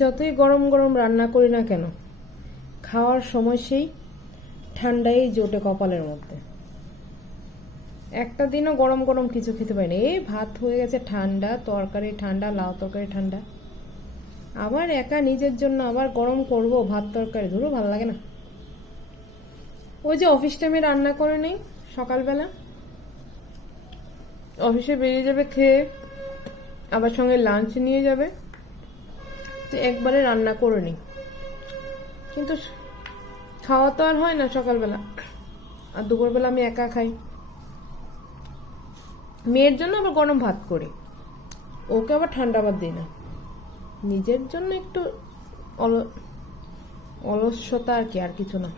যতই গরম গরম রান্না করি না কেন, খাওয়ার সময় সেই ঠান্ডাই জোটে কপালের মধ্যে। একটা দিনও গরম গরম কিছু খেতে পারি না। এই ভাত হয়ে গেছে ঠান্ডা, তরকারি ঠান্ডা, লাউ তরকারি ঠান্ডা, আবার একা নিজের জন্য আবার গরম করব ভাত তরকারি, ধরো ভালো লাগে না। ওই যে অফিস টাইমে রান্না করে নেই, সকালবেলা অফিসে বেরিয়ে যাবে খেয়ে, আবার সঙ্গে লাঞ্চ নিয়ে যাবে, তো একবারে রান্না করে নিই। কিন্তু খাওয়া তো আর হয় না সকালবেলা, আর দুপুরবেলা আমি একা খাই। মেয়ের জন্য আবার গরম ভাত করি, ওকে আবার ঠান্ডা ভাত দিই না। নিজের জন্য একটু অলস্যতা আর কি, আর কিছু না।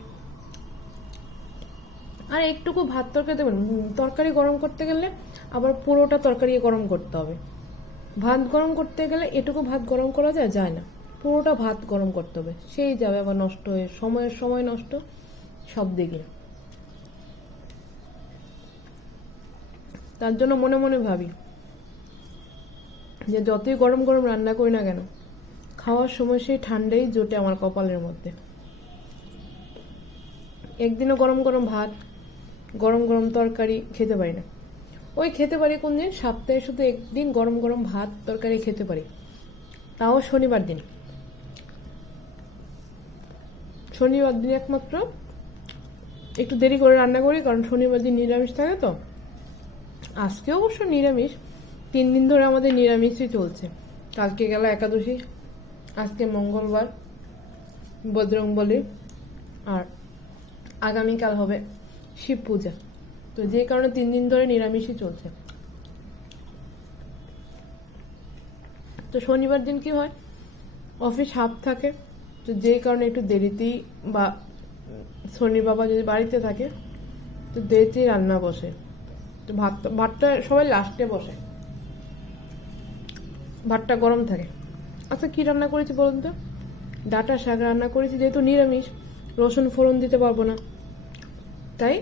আর একটুকু ভাত তরকারি দেবেন, তরকারি গরম করতে গেলে আবার পুরোটা তরকারি গরম করতে হবে। ভাত গরম করতে গেলে এটুকু ভাত গরম করা যায় না, পুরোটা ভাত গরম করতে হবে, সেই যাবে আবার নষ্ট হয়ে, সময় নষ্ট সব দিকে। তার জন্য মনে মনে ভাবি যে যতই গরম গরম রান্না করি না কেন, খাওয়ার সময় সেই ঠান্ডাই জোটে আমার কপালের মধ্যে। একদিনও গরম গরম ভাত, গরম গরম তরকারি খেতে পারি না। ওই খেতে পারি কোন দিন, সপ্তাহে শুধু একদিন গরম গরম ভাত তরকারি খেতে পারি, তাও শনিবার দিন। শনিবার দিন একমাত্র একটু দেরি করে রান্না করি, কারণ শনিবার দিন নিরামিষ থাকে তো। আজকে অবশ্য নিরামিষ, 3 দিন ধরে আমাদের নিরামিষই চলছে। কালকে গেল একাদশী, আজকে মঙ্গলবার বজরংবলী, আর আগামীকাল হবে শিব পূজা। তো যে কারণে 3 দিন ধরে নিরামিষই চলছে। তো শনিবার দিন কি হয়, অফিস হাফ থাকে, তো যেই কারণে একটু দেরিতেই, বা শনি বাবা যদি বাড়িতে থাকে তো দেরিতেই রান্না বসে। তো ভাতটা সবাই লাস্টে বসে, ভাতটা গরম থাকে। আচ্ছা কি রান্না করেছি বলুন তো? ডাঁটা শাক রান্না করেছি, যেহেতু নিরামিষ রসুন ফোড়ন দিতে পারবো না, তাই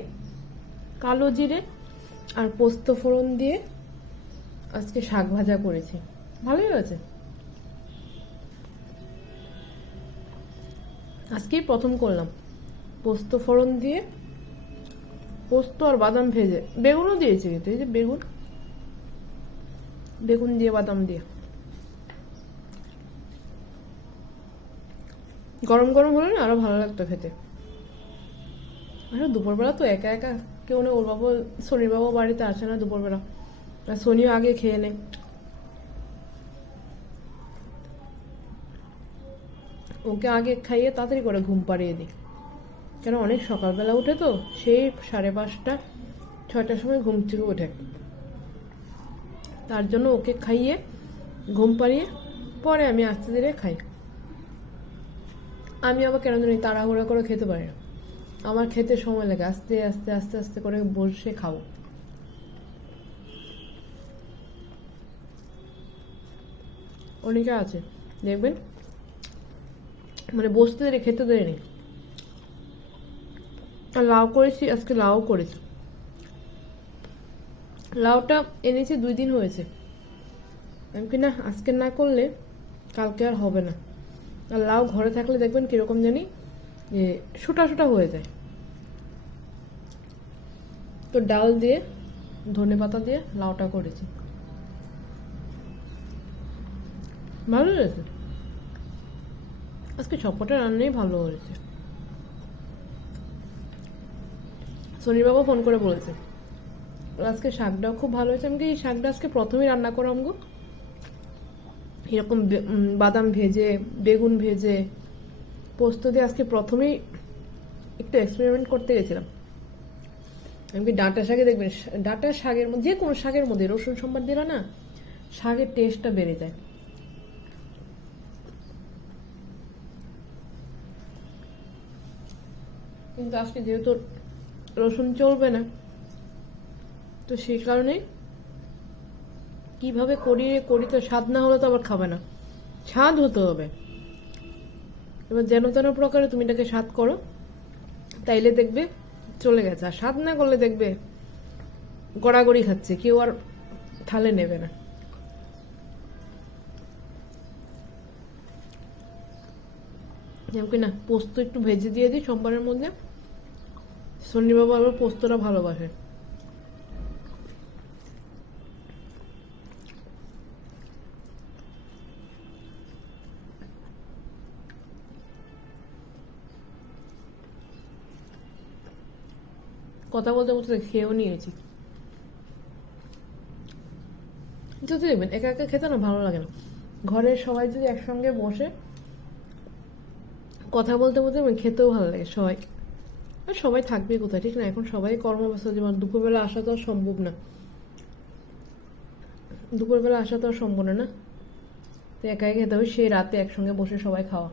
কালো জিরে আর পোস্ত ফোড়ন দিয়ে আজকে শাক ভাজা করেছি, ভালোই হয়েছে। আজকেই প্রথম করলাম পোস্ত ফোড়ন দিয়ে, পোস্ত আর বাদাম ভেজে, বেগুনও দিয়েছি কিন্তু, এই যে বেগুন দিয়ে বাদাম দিয়ে। গরম গরম হলে না আরো ভালো লাগতো খেতে। আর দুপুরবেলা তো একা একা কেউ নেই, ওর বাবা শনির বাবা বাড়িতে আসে না দুপুরবেলা, আর শনিও আগে খেয়ে নেয়। ওকে আগে খাইয়ে তাড়াতাড়ি করে ঘুম পাড়িয়ে দিই, কেন অনেক সকালবেলা উঠে তো, সেই 5:30 6টার সময় ঘুম থেকে ওঠে। তার জন্য ওকে খাইয়ে ঘুম পাড়িয়ে পরে আমি আস্তে ধীরে খাই। আমি আবার কেন জানি তাড়াহুড়া করে খেতে পারি না, আমার খেতে সময় লাগে, আস্তে আস্তে আস্তে আস্তে করে বসে খাবো। অনেকে আছে দেখবেন মানে বসতে দেরি, খেতে দেরি নেই। আর লাউ করেছি, আজকে লাউ করেছি। লাউটা এনেছি 2 দিন হয়েছে, আমি কি না আজকে না করলে কালকে আর হবে না। আর লাউ ঘরে থাকলে দেখবেন কিরকম জানি যে শোটা শোটা হয়ে যায়। তো ডাল দিয়ে ধনে পাতা দিয়ে লাউটা করেছি, ভালো হয়েছে। আজকে সবকটা রান্নাই ভালো হয়েছে। সনির বাবা ফোন করে বলেছে আজকে শাকটাও খুব ভালো হয়েছে। আমি কি এই শাকটা আজকে প্রথমেই রান্না করাম গো, এরকম বাদাম ভেজে বেগুন ভেজে পোস্ত দিয়ে আজকে প্রথমেই একটু এক্সপেরিমেন্ট করতে গেছিলাম। আমি কি ডাঁটা শাকে দেখবেন, ডাঁটা শাকের মধ্যে, যে কোনো শাকের মধ্যে রসুন সম্বার দিলে না শাকের টেস্টটা বেড়ে যায়। কিন্তু আজকে যেহেতু রসুন চলবে না, তো সেই কারণে কিভাবে করি তো স্বাদ না হলে তো আবার খাবে না, স্বাদ হতে হবে। এবার যেন তেন প্রকারে তুমি এটাকে স্বাদ করো, তাইলে দেখবে চলে গেছে। আর স্বাদ না করলে দেখবে গড়াগড়ি খাচ্ছে, কেউ আর থালে নেবে না। যেমন না পোস্ত একটু ভেজে দিয়ে দিই সোমবারের মধ্যে। শনিবাবু আবার পোস্তটা ভালোবাসে। কথা বলতে বলতে খেয়েও নিয়েছি। যদি দেখবেন একা একা খেতে না ভালো লাগে না, ঘরের সবাই যদি একসঙ্গে বসে কথা বলতে বলতে খেতেও ভালো লাগে সবাই। আর সবাই থাকবে কোথায়, ঠিক না? এখন সবাই কর্মব্যস্ত জীবন, দুপুরবেলা আসা তো আর সম্ভব না, দুপুরবেলা আসা তো আর সম্ভব না, না? তো একাই খেতে হবে, সেই রাতে একসঙ্গে বসে সবাই খাওয়া।